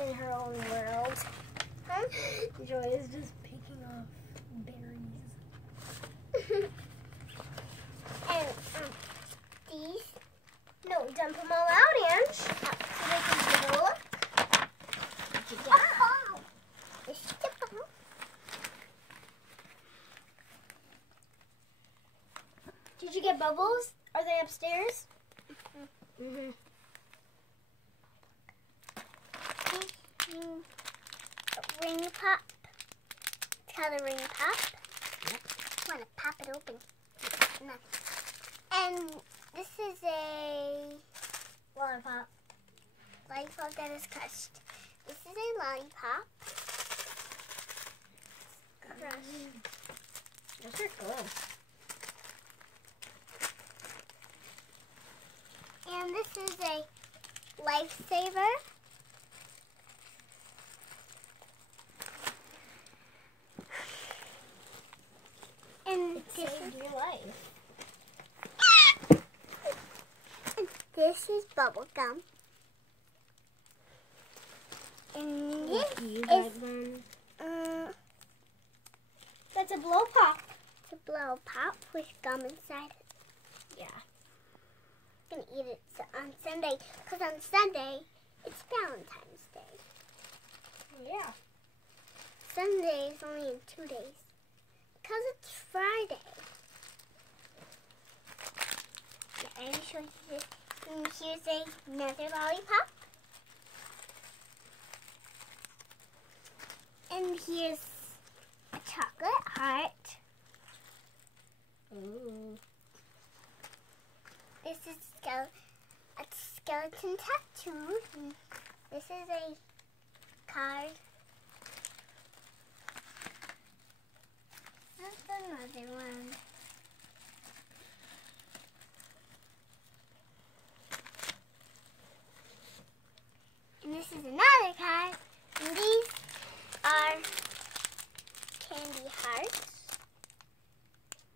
in her own world. Huh? Joy is just picking off berries. And these. No, dump them all out, Ange. So they can get a look. Did you get Oh, the stipple. Did you get bubbles? Are they upstairs? Mm-hmm. Ring pop. It's called a ring pop. Yep. I want to pop it open. No. And this is a Lollipop. lollipop that is crushed. This is a lollipop. Crushed. Those are cool. And this is a lifesaver. And It this saved is, your life. and this is bubble gum. And this Do you is like them? that's a blow pop. It's a blow pop with gum inside it. Yeah. I'm gonna eat it on Sunday, because on Sunday it's Valentine's Day. Yeah. Sunday is only in 2 days, because it's Friday. Yeah, I'm show you this. And here's another lollipop. And here's a chocolate heart. Ooh. This is a skeleton tattoo. And this is a card. This is another one. And this is another card. And these are candy hearts.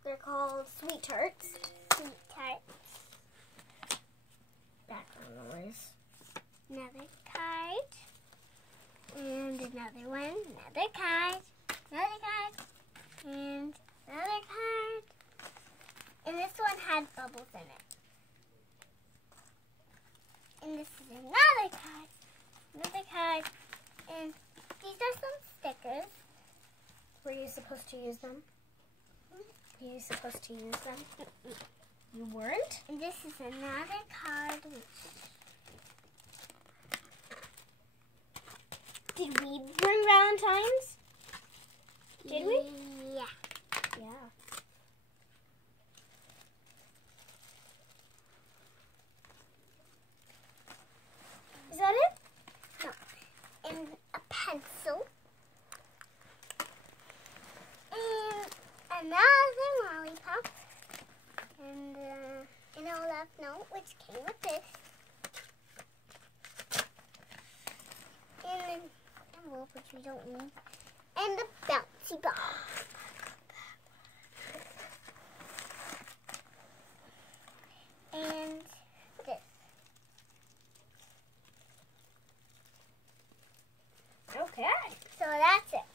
They're called sweet tarts. Sweet tarts. Background noise. Another card. And another one. Another card. Another card. And another card. And this one had bubbles in it. And this is another card. Another card. And these are some stickers. Were you supposed to use them? Were you supposed to use them? You weren't? And this is another card. Did we bring Valentine's? Did we? Yeah. Yeah. Is that it? No. And a pencil. And another lollipop. And an Olaf note, which came with this. And an envelope, which we don't need. And a bouncy ball. And this. Okay. So that's it.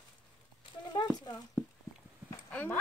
And a bouncy ball. And Mine